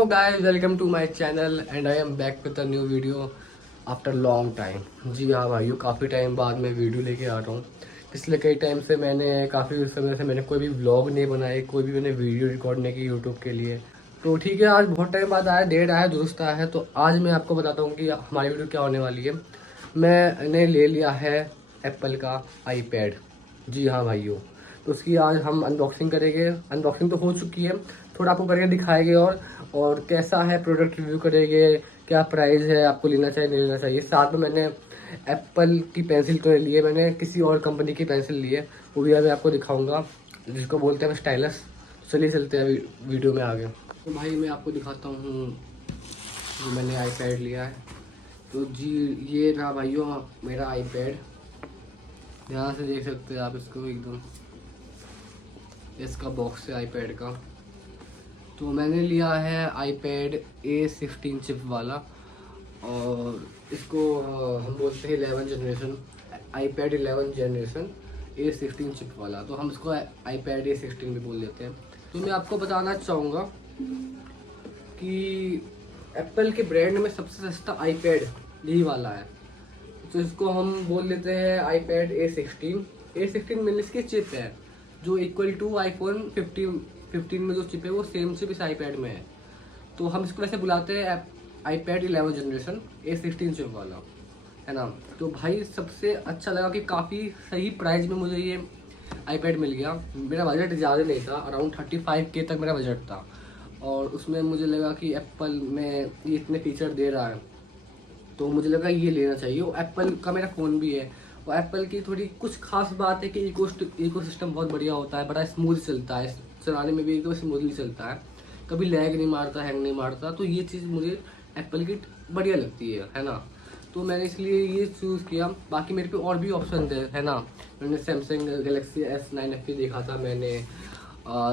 So guys, welcome to my channel and I am back with a new video after long time। जी हाँ भाइयों, काफ़ी time बाद मैं video लेके आ रहा हूँ। पिछले कई टाइम से मैंने काफ़ी समय से मैंने कोई भी व्लॉग नहीं बनाए, कोई भी मैंने वीडियो रिकॉर्ड नहीं की यूट्यूब के लिए। तो ठीक है, आज बहुत टाइम बाद आया, डेट आया, दुरुस्त आया है। तो आज मैं आपको बताता हूँ कि हमारी वीडियो क्या होने वाली है। मैंने ले लिया है एप्पल का आईपैड। जी हाँ भाइयों, तो उसकी आज हम अनबॉक्सिंग करेंगे। अनबॉक्सिंग तो हो चुकी है, थोड़ा आपको करके दिखाएंगे और कैसा है प्रोडक्ट रिव्यू करेंगे, क्या प्राइस है, आपको लेना चाहिए नहीं लेना चाहिए। साथ में मैंने एप्पल की पेंसिल तो नहीं ली है, मैंने किसी और कंपनी की पेंसिल ली है, वो भी अभी आपको दिखाऊंगा, जिसको बोलते हैं स्टाइलस। चलिए चलते हैं वीडियो में आगे। तो भाई मैं आपको दिखाता हूँ जो मैंने आईपैड लिया है। तो जी ये रहा भाइयों मेरा आईपैड, ध्यान से देख सकते हैं आप इसको, एकदम इसका बॉक्स है आईपैड का। तो मैंने लिया है आईपैड A16 चिप वाला, और इसको हम बोलते हैं 11 generation, iPad 11 generation A16 chip वाला। तो हम इसको आईपैड A16 भी बोल देते हैं। तो मैं आपको बताना चाहूँगा कि एप्पल के ब्रांड में सबसे सस्ता आईपैड यही वाला है। तो इसको हम बोल लेते हैं आईपैड A16 में इसकी चिप है जो इक्वल टू आईफोन 15 में जो चिप है वो सेम चिप इस आईपैड में है। तो हम इसको वैसे बुलाते हैं आईपैड 11 जनरेशन A16 चिप वाला, है ना। तो भाई सबसे अच्छा लगा कि काफ़ी सही प्राइस में मुझे ये आईपैड मिल गया। मेरा बजट ज़्यादा नहीं था, अराउंड 35K तक मेरा बजट था, और उसमें मुझे लगा कि एप्पल में ये इतने फीचर दे रहा है तो मुझे लगा ये लेना चाहिए। वो एप्पल का मेरा फ़ोन भी है, और एप्पल की थोड़ी कुछ खास बात है कि इको सिस्टम बहुत बढ़िया होता है, बड़ा स्मूथ चलता है, चलाने में भी एकदम स्मूथली चलता है, कभी लैग नहीं मारता, हैंग नहीं मारता। तो ये चीज़ मुझे एप्पल की बढ़िया लगती है ना। तो मैंने इसलिए ये चूज़ किया। बाकी मेरे पे और भी ऑप्शन थे, है ना। मैंने सैमसंग गैलेक्सी S9 FE देखा था, मैंने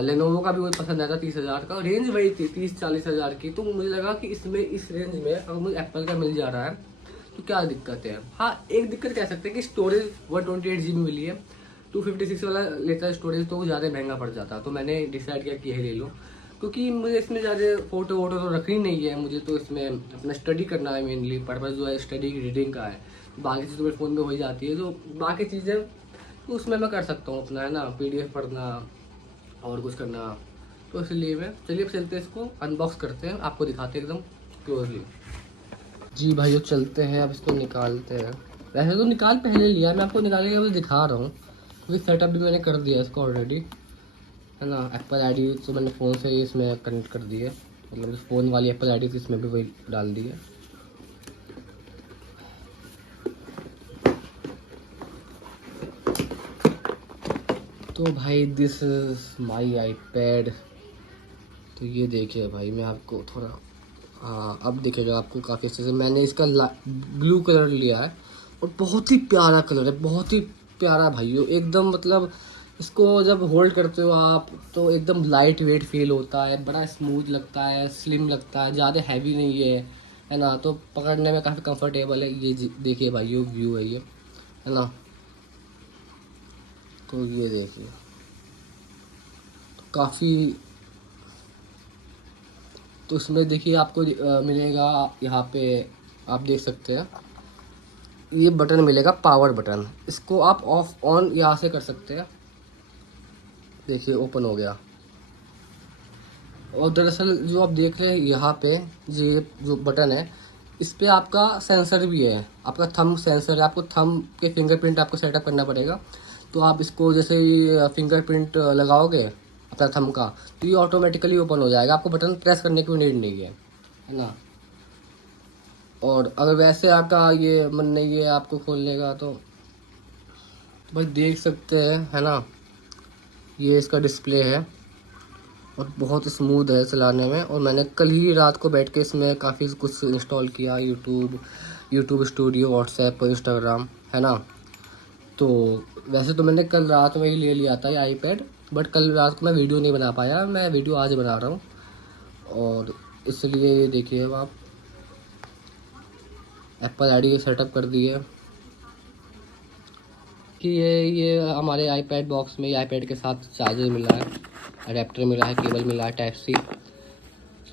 लेनोवो का भी मुझे पसंद आया था, 30,000 का रेंज वही थी, 30-40 हज़ार की। तो मुझे लगा कि इसमें इस रेंज में अगर मुझे एप्पल का मिल जा रहा है तो क्या दिक्कत है। हाँ, एक दिक्कत कह सकते हैं कि स्टोरेज 128 GB मिली है, 256 वाला लेता है स्टोरेज, तो वो ज़्यादा महंगा पड़ जाता। तो मैंने डिसाइड किया कि यही ले लो, क्योंकि मुझे इसमें ज़्यादा फ़ोटो वोटो तो रखनी नहीं है, मुझे तो इसमें अपना स्टडी करना है, मेनली पर्पज़ जो है स्टडी रीडिंग का है। बाकी चीज़ तो मेरे फ़ोन में हो ही जाती है, जो बाकी चीज़ें तो उसमें मैं कर सकता हूँ अपना, है ना, PDF पढ़ना और कुछ करना। तो इसलिए मैं, चलिए अब चलते हैं, इसको अनबॉक्स करते हैं, आपको दिखाते हैं एकदम क्लोजली। जी भाइयों चलते हैं, अब इसको निकालते हैं। वैसे तो निकाल पहले लिया, मैं आपको निकाल के अभी दिखा रहा हूँ, क्योंकि सेटअप भी मैंने कर दिया इसको ऑलरेडी, है ना। एप्पल आईडी तो मैंने फ़ोन से ही इसमें कनेक्ट कर दी है, मतलब इस फ़ोन वाली एप्पल आईडी थी इसमें भी वही डाल दी है। तो भाई दिस इज़ माई आईपैड। तो ये देखिए भाई, मैं आपको थोड़ा, हाँ अब दिखेगा आपको काफ़ी अच्छे से। मैंने इसका ब्लू कलर लिया है, और बहुत ही प्यारा कलर है, बहुत ही प्यारा भाइयों, एकदम मतलब इसको जब होल्ड करते हो आप तो एकदम लाइट वेट फील होता है, बड़ा स्मूथ लगता है, स्लिम लगता है, ज़्यादा हैवी नहीं है ना। तो पकड़ने में काफ़ी कंफर्टेबल है। ये देखिए भाइयों व्यू है ये, है ना। तो ये देखिए, तो काफ़ी, तो इसमें देखिए आपको मिलेगा यहाँ पे, आप देख सकते हैं ये बटन मिलेगा, पावर बटन। इसको आप ऑफ ऑन यहाँ से कर सकते हैं। देखिए ओपन हो गया। और दरअसल जो आप देख रहे हैं यहाँ पे, ये जो बटन है इस पर आपका सेंसर भी है, आपका थंब सेंसर है। आपको थंब के फिंगरप्रिंट आपको सेटअप करना पड़ेगा। तो आप इसको जैसे ही फिंगरप्रिंट लगाओगे अपना थंब का, तो ये ऑटोमेटिकली ओपन हो जाएगा, आपको बटन प्रेस करने की नीड नहीं है ना। और अगर वैसे आपका ये मन नहीं है आपको खोलने का, तो भाई देख सकते हैं, है ना। ये इसका डिस्प्ले है, और बहुत स्मूथ है चलाने में। और मैंने कल ही रात को बैठ के इसमें काफ़ी कुछ इंस्टॉल किया, यूट्यूब स्टूडियो, व्हाट्सएप, इंस्टाग्राम, है ना। तो वैसे तो मैंने कल रात में ही ले लिया था ये आईपैड, बट कल रात को मैं वीडियो नहीं बना पाया, मैं वीडियो आज बना रहा हूँ। और इसलिए ये देखिए अब आप, एप्पल आईडी सेटअप कर दी है कि ये हमारे आईपैड बॉक्स में, ये आईपैड के साथ चार्जर मिला है, अडेप्टर मिला है, केबल मिला है टाइप C।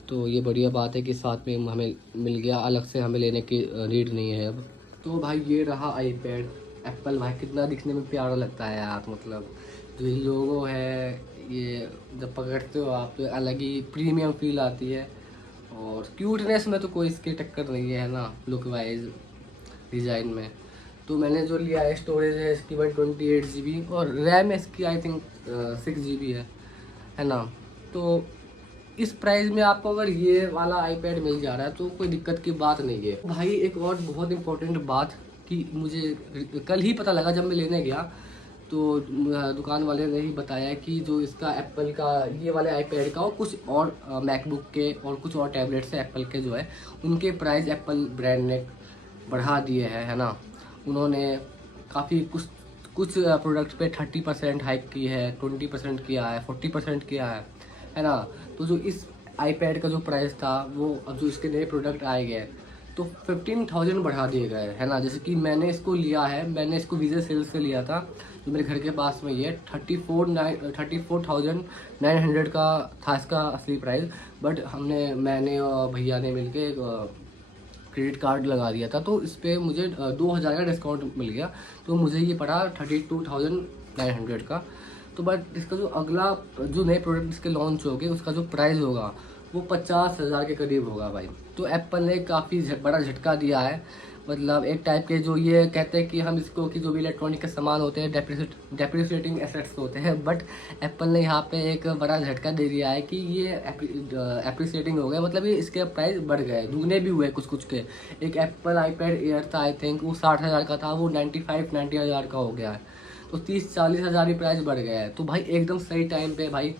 तो ये बढ़िया बात है कि साथ में हमें मिल गया, अलग से हमें लेने की नीड नहीं है अब। तो भाई ये रहा आईपैड एप्पल। भाई कितना दिखने में प्यारा लगता है यार, मतलब जो ये लोगो है, ये जब पकड़ते हो आप तो अलग ही प्रीमियम फील आती है। और क्यूटनेस में तो कोई इसकी टक्कर नहीं है ना, लुक वाइज, डिज़ाइन में। तो मैंने जो लिया है, स्टोरेज है इसकी 128 GB और रैम है इसकी आई थिंक 6 GB है ना। तो इस प्राइस में आपको अगर ये वाला आईपैड मिल जा रहा है तो कोई दिक्कत की बात नहीं है भाई। एक और बहुत इंपॉर्टेंट बात कि मुझे कल ही पता लगा जब मैं लेने गया, तो दुकान वाले ने ही बताया कि जो इसका एप्पल का ये वाले आईपैड का और कुछ और मैकबुक के और कुछ और टैबलेट्स है एप्पल के जो है, उनके प्राइस एप्पल ब्रांड ने बढ़ा दिए हैं, है ना। उन्होंने काफ़ी कुछ प्रोडक्ट पे 30% हाइक की है, 20% किया है, 40% किया है ना। तो जो इस आईपैड का जो प्राइस था वो अब जो इसके नए प्रोडक्ट आए गए तो 15,000 बढ़ा दिए गए, है ना। जैसे कि मैंने इसको लिया है, मैंने इसको विजय सेल्स से लिया था जो मेरे घर के पास में ही है। 34,900 का था इसका असली प्राइस, बट मैंने और भैया ने मिलके क्रेडिट कार्ड लगा दिया था, तो इस पर मुझे 2,000 का डिस्काउंट मिल गया। तो मुझे ये पड़ा 32,900 का। तो बट इसका जो अगला जो नए प्रोडक्ट इसके लॉन्च हो गए उसका जो प्राइस होगा वो 50,000 के करीब होगा भाई। तो एप्पल ने काफ़ी बड़ा झटका दिया है, मतलब एक टाइप के जो ये कहते हैं कि हम इसको कि जो भी इलेक्ट्रॉनिक के सामान होते हैं डेप्रिसिएटिंग एसेट्स होते हैं, बट एप्पल ने यहाँ पे एक बड़ा झटका दे दिया है कि ये एप्रिसिएटिंग हो गया, मतलब ये इसके प्राइस बढ़ गए, दुगने भी हुए कुछ के। एक एप्पल आईपैड एयर था आई थिंक, वो 60,000 का था, वो 90,000 का हो गया है। तो 30-40 हज़ार ही प्राइस बढ़ गया है। तो भाई एकदम सही टाइम पे भाई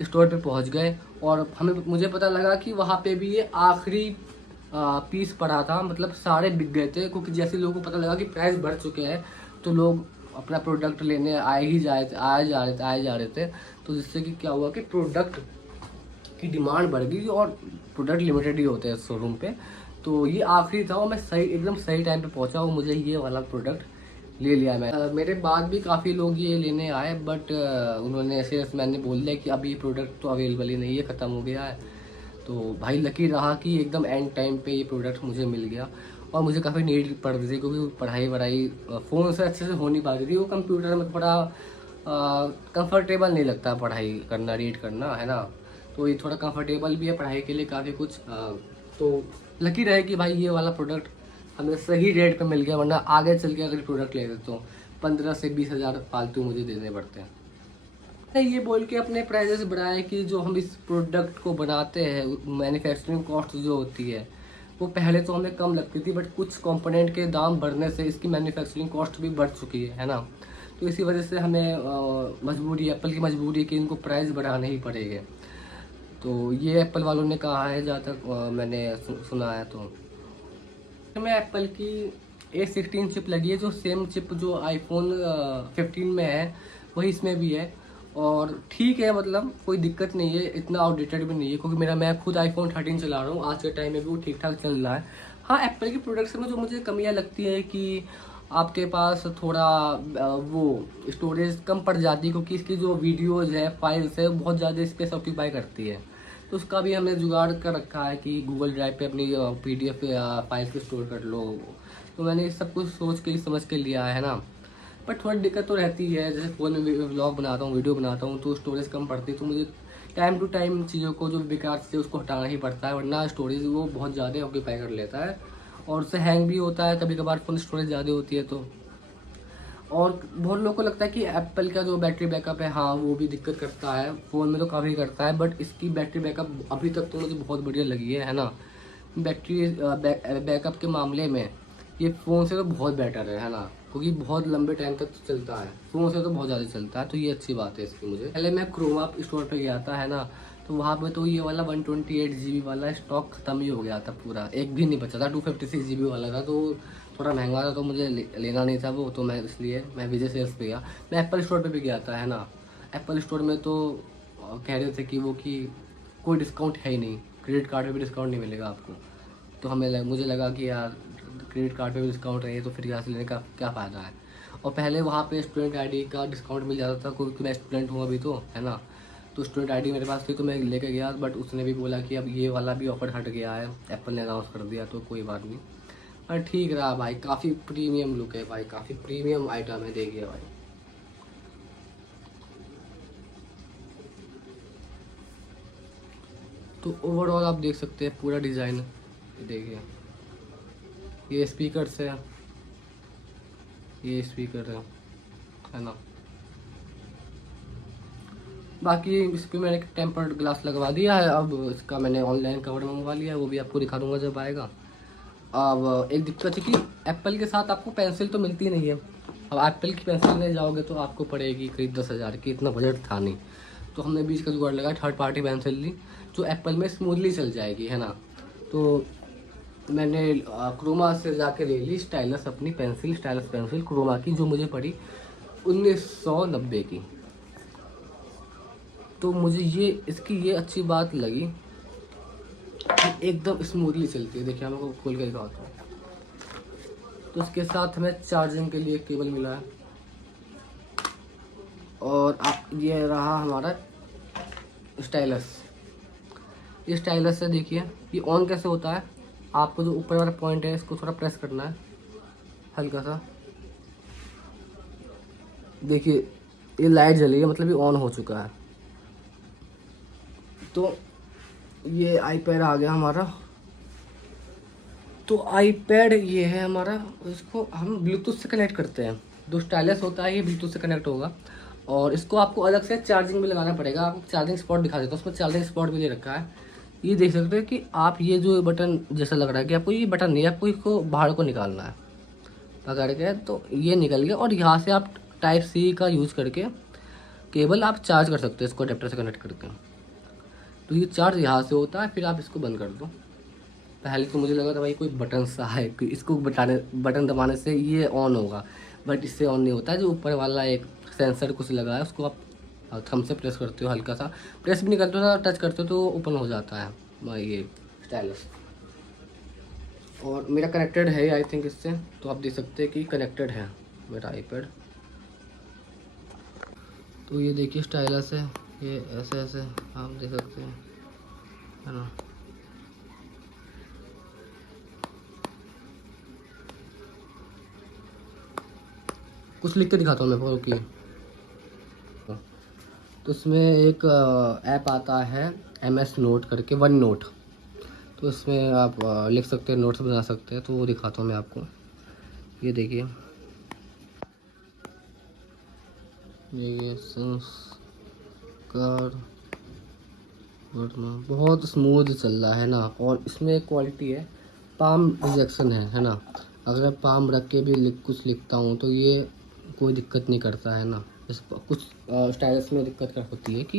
स्टोर पे पहुंच गए और मुझे पता लगा कि वहाँ पे भी ये आखिरी पीस पड़ा था, मतलब सारे बिक गए थे, क्योंकि जैसे लोगों को पता लगा कि प्राइस बढ़ चुके हैं तो लोग अपना प्रोडक्ट लेने आए जा रहे थे। तो जिससे कि क्या हुआ कि प्रोडक्ट की डिमांड बढ़ गई और प्रोडक्ट लिमिटेड ही होते हैं शोरूम पे। तो ये आखिरी था और मैं एकदम सही टाइम पे पहुंचा और मुझे ये वाला प्रोडक्ट ले लिया मैं। मेरे बाद भी काफ़ी लोग ये लेने आए, बट उन्होंने सेल्समैन ने बोल दिया कि अब ये प्रोडक्ट तो अवेलेबल ही नहीं है, ख़त्म हो गया है। तो भाई लकी रहा कि एकदम एंड टाइम पे ये प्रोडक्ट मुझे मिल गया और मुझे काफ़ी नीड पड़ रही थी, क्योंकि पढ़ाई फ़ोन से अच्छे से हो नहीं पा रही थी। वो कंप्यूटर में थोड़ा कंफर्टेबल नहीं लगता पढ़ाई करना, रीड करना, है ना। तो ये थोड़ा कंफर्टेबल भी है पढ़ाई के लिए काफ़ी कुछ। तो लकी रहे कि भाई ये वाला प्रोडक्ट हमें सही रेट पे मिल गया, वरना आगे चल के अगर प्रोडक्ट ले लेते तो 15 से 20 हज़ार फालतू मुझे देने पड़ते हैं। ये बोल के अपने प्राइजेस बढ़ाए कि जो हम इस प्रोडक्ट को बनाते हैं, मैन्युफैक्चरिंग कॉस्ट जो होती है वो पहले तो हमें कम लगती थी, बट कुछ कंपोनेंट के दाम बढ़ने से इसकी मैन्युफैक्चरिंग कॉस्ट भी बढ़ चुकी है ना। तो इसी वजह से हमें मजबूरी, एप्पल की मजबूरी कि इनको प्राइस बढ़ाने ही पड़ेंगे। तो ये एप्पल वालों ने कहा है, जहाँ तक मैंने सुना है। तो में एप्पल की A16 चिप लगी है, जो सेम चिप जो आईफोन 15 में है वही इसमें भी है। और ठीक है, मतलब कोई दिक्कत नहीं है, इतना आउटडेटेड भी नहीं है, क्योंकि मैं खुद आईफोन 13 चला रहा हूँ, आज के टाइम में भी वो ठीक ठाक चल रहा है। हाँ, एप्पल के प्रोडक्ट्स में जो मुझे कमियाँ लगती है कि आपके पास थोड़ा वो स्टोरेज कम पड़ जाती है, क्योंकि इसकी जो वीडियोज़ है, फाइल्स है, बहुत ज़्यादा स्पेस ऑक्यूपाई करती है। तो उसका भी हमने जुगाड़ कर रखा है कि गूगल ड्राइव पे अपनी PDF या फाइल को स्टोर कर लो। तो मैंने सब कुछ सोच के समझ के लिया है ना। पर थोड़ी दिक्कत तो रहती है, जैसे फ़ोन में व्लॉग बनाता हूँ, वीडियो बनाता हूँ, तो स्टोरेज कम पड़ती है, तो मुझे टाइम टू टाइम चीज़ों को जो बेकार से उसको हटाना ही पड़ता है, वरना स्टोरेज वो बहुत ज़्यादा ऑक्यूपाई कर लेता है और उससे हैंग भी होता है कभी कभार फ़ोन स्टोरेज ज़्यादा होती है तो। और बहुत लोगों को लगता है कि एप्पल का जो बैटरी बैकअप है, हाँ वो भी दिक्कत करता है, फ़ोन में तो काफ़ी करता है, बट इसकी बैटरी बैकअप अभी तक तो मुझे बहुत बढ़िया लगी है ना। बैटरी बैकअप के मामले में ये फ़ोन से तो बहुत बेटर है ना, क्योंकि बहुत लंबे टाइम तक चलता है, फ़ोन से तो बहुत ज़्यादा चलता है। तो ये अच्छी बात है इसकी। मुझे पहले मैं क्रोमा स्टोर पर गया था, है ना, तो वहाँ पे तो ये वाला 128 GB वाला स्टॉक ख़त्म ही हो गया था पूरा, एक भी नहीं बचा था। 256 GB वाला था, तो थोड़ा महंगा था, तो मुझे लेना नहीं था वो, तो मैं इसलिए मैं विजय सेल्स पे गया। मैं एप्पल स्टोर पे भी गया था, है ना। एप्पल स्टोर में तो कह रहे थे कि कोई डिस्काउंट है ही नहीं, क्रेडिट कार्ड पे भी डिस्काउंट नहीं मिलेगा आपको। तो मुझे लगा कि यार क्रेडिट कार्ड पे भी डिस्काउंट नहीं है तो फिर यहाँ से लेने का क्या फ़ायदा है। और पहले वहाँ पे स्टूडेंट ID का डिस्काउंट मिल जाता था, क्योंकि मैं स्टूडेंट हूँ अभी तो, है ना। तो स्टूडेंट आईडी मेरे पास थी तो मैं लेके गया, बट उसने भी बोला कि अब ये वाला भी ऑफर हट गया है, एप्पल ने अनाउंस कर दिया, तो कोई बात नहीं। पर ठीक रहा भाई, काफ़ी प्रीमियम लुक है भाई, काफ़ी प्रीमियम आइटम है, देखिए भाई। तो ओवरऑल आप देख सकते हैं पूरा डिज़ाइन, देखिए ये स्पीकर्स है, ये स्पीकर है ना। बाकी इस पर मैंने टेम्पर्ड ग्लास लगवा दिया है। अब इसका मैंने ऑनलाइन कवर मंगवा लिया है, वो भी आपको दिखा दूंगा जब आएगा। अब एक दिक्कत है कि एप्पल के साथ आपको पेंसिल तो मिलती नहीं है। अब एप्पल की पेंसिल ले जाओगे तो आपको पड़ेगी करीब 10,000 की, इतना बजट था नहीं। तो हमने बीच का जुगाड़ लगाया, थर्ड पार्टी पेंसिल ली जो एप्पल में स्मूथली चल जाएगी, है ना। तो मैंने क्रोमा से जाके ले ली स्टाइलस, अपनी पेंसिल, स्टाइलस पेंसिल क्रोमा की, जो मुझे पड़ी 1990 की। तो मुझे ये इसकी ये अच्छी बात लगी कि एकदम स्मूथली चलती है। देखिए मैं आपको खोल के दिखाता हूँ। तो इसके साथ हमें चार्जिंग के लिए केबल मिला है, और ये रहा हमारा स्टाइलस। ये स्टाइलस है, देखिए ये ऑन कैसे होता है। आपको जो ऊपर वाला पॉइंट है इसको थोड़ा प्रेस करना है हल्का सा, देखिए ये लाइट जली है, मतलब ये ऑन हो चुका है। तो ये आईपैड आ गया हमारा। तो आईपैड ये है हमारा, इसको हम ब्लूटूथ से कनेक्ट करते हैं। जो स्टाइलस होता है ये ब्लूटूथ से कनेक्ट होगा, और इसको आपको अलग से चार्जिंग भी लगाना पड़ेगा। आपको चार्जिंग स्पॉट दिखा देता हूँ, उसमें चार्जिंग स्पॉट भी दे रखा है। ये देख सकते हो कि आप ये जो बटन जैसा लग रहा है कि आपको ये बटन नहीं है, आपको इसको बाहर को निकालना है पकड़ के, तो ये निकल गया। और यहाँ से आप टाइप सी का यूज़ करके केबल आप चार्ज कर सकते हो इसको अडेप्टर से कनेक्ट करके। तो ये चार्ज यहाँ से होता है, फिर आप इसको बंद कर दो। पहले तो मुझे लगा था भाई कोई बटन सा है कि इसको बटन दबाने से ये ऑन होगा, बट इससे ऑन नहीं होता है। जो ऊपर वाला एक सेंसर कुछ लगा है उसको आप थंब से प्रेस करते हो, हल्का सा प्रेस भी नहीं करते हो, टच करते हो तो ओपन हो जाता है ये स्टाइलस। और मेरा कनेक्टेड है आई थिंक इससे, तो आप देख सकते हैं कि कनेक्टेड है मेरा आईपैड। तो ये देखिए स्टाइलस है, ये ऐसे ऐसे आप देख सकते हैं, है ना। कुछ लिख के दिखाता हूँ मैं आपको कि, तो इसमें एक ऐप आता है MS नोट करके, वन नोट। तो इसमें आप लिख सकते हैं, नोट्स बना सकते हैं। तो वो दिखाता हूँ मैं आपको, ये देखिए ये संस्कार बहुत स्मूथ चल रहा है ना। और इसमें एक क्वालिटी है, पाम रिजेक्शन है ना। अगर पाम रख के भी कुछ लिखता हूँ तो ये कोई दिक्कत नहीं करता है ना। इस कुछ स्टाइल्स में दिक्कत कर होती है कि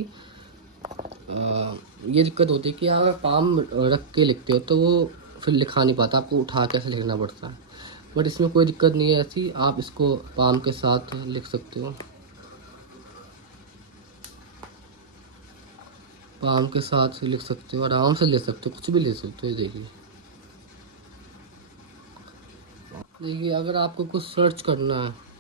ये दिक्कत होती है कि अगर पाम रख के लिखते हो तो वो फिर लिखा नहीं पाता, आपको उठा के ऐसे लिखना पड़ता है। बट इसमें कोई दिक्कत नहीं है ऐसी, आप इसको पाम के साथ लिख सकते हो, पाम के साथ लिख सकते हो, आराम से ले सकते हो, कुछ भी ले सकते हो। देखिए देखिए अगर आपको कुछ सर्च करना है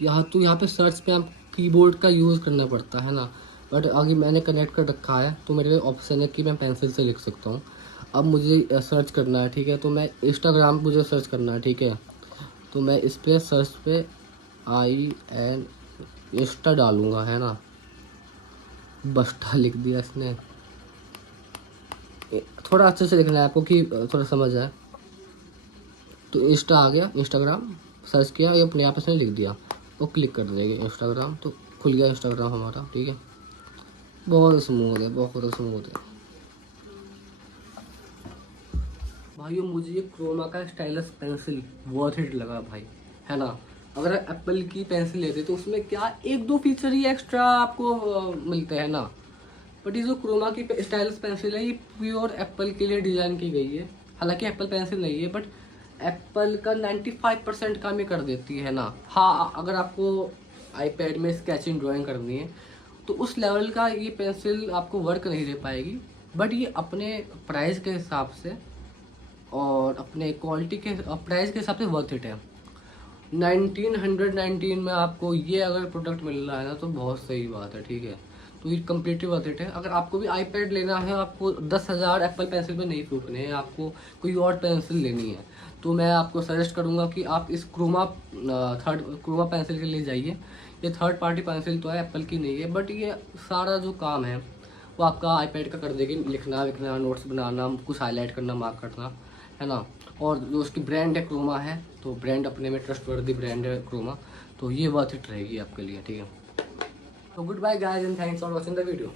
यहाँ पे सर्च पे आप कीबोर्ड का यूज़ करना पड़ता है ना। बट आगे मैंने कनेक्ट कर रखा है तो मेरे ऑप्शन है कि मैं पेंसिल से लिख सकता हूँ। अब मुझे सर्च करना है, ठीक है, तो मैं इंस्टाग्राम मुझे सर्च करना है, ठीक है, तो मैं इस पर सर्च पे IN इंस्टा डालूँगा, है ना। बस्टा लिख दिया इसने। थोड़ा अच्छे से लिखना है आपको कि थोड़ा समझ आए। तो इंस्टा आ गया, इंस्टाग्राम सर्च किया, ये अपने आप इसने लिख दिया, वो क्लिक कर देंगे इंस्टाग्राम, तो खुल गया इंस्टाग्राम हमारा, ठीक है। बहुत स्मूथ है, बहुत स्मूथ है भाइयों। मुझे ये क्रोमा का स्टाइलस पेंसिल वर्थ इट लगा भाई, है ना। अगर एप्पल की पेंसिल लेते तो उसमें क्या एक दो फीचर ही एक्स्ट्रा आपको मिलते हैं ना। बट ये जो क्रोमा की स्टाइलस पेंसिल है ये प्योर एप्पल के लिए डिज़ाइन की गई है। हालांकि एप्पल पेंसिल नहीं है, बट एप्पल का 95% काम ये कर देती है ना। हाँ, अगर आपको आईपैड में स्केचिंग ड्राइंग करनी है तो उस लेवल का ये पेंसिल आपको वर्क नहीं दे पाएगी। बट ये अपने प्राइस के हिसाब से और अपने क्वालिटी के प्राइस के हिसाब से वर्थ इट है। 1919 में आपको ये अगर प्रोडक्ट मिल रहा है ना तो बहुत सही बात है, ठीक है। तो ये कम्प्लीटली वर्थ इट है। अगर आपको भी आईपैड लेना है, आपको 10,000 एप्पल पेंसिल में नहीं फूकने हैं, आपको कोई और पेंसिल लेनी है, तो मैं आपको सजेस्ट करूँगा कि आप इस क्रोमा पेंसिल के लिए जाइए। ये थर्ड पार्टी पेंसिल तो है, एप्पल की नहीं है, बट ये सारा जो काम है वो आपका आईपैड का कर देगी। लिखना विखना, नोट्स बनाना, कुछ हाईलाइट करना, मार्क करना, है ना। और जो उसकी ब्रांड है क्रोमा है, तो ब्रांड अपने में ट्रस्टवर्दी ब्रांड है क्रोमा, तो ये वर्थ इट रहेगी आपके लिए, ठीक है। तो good bye guys and thanks for watching the video.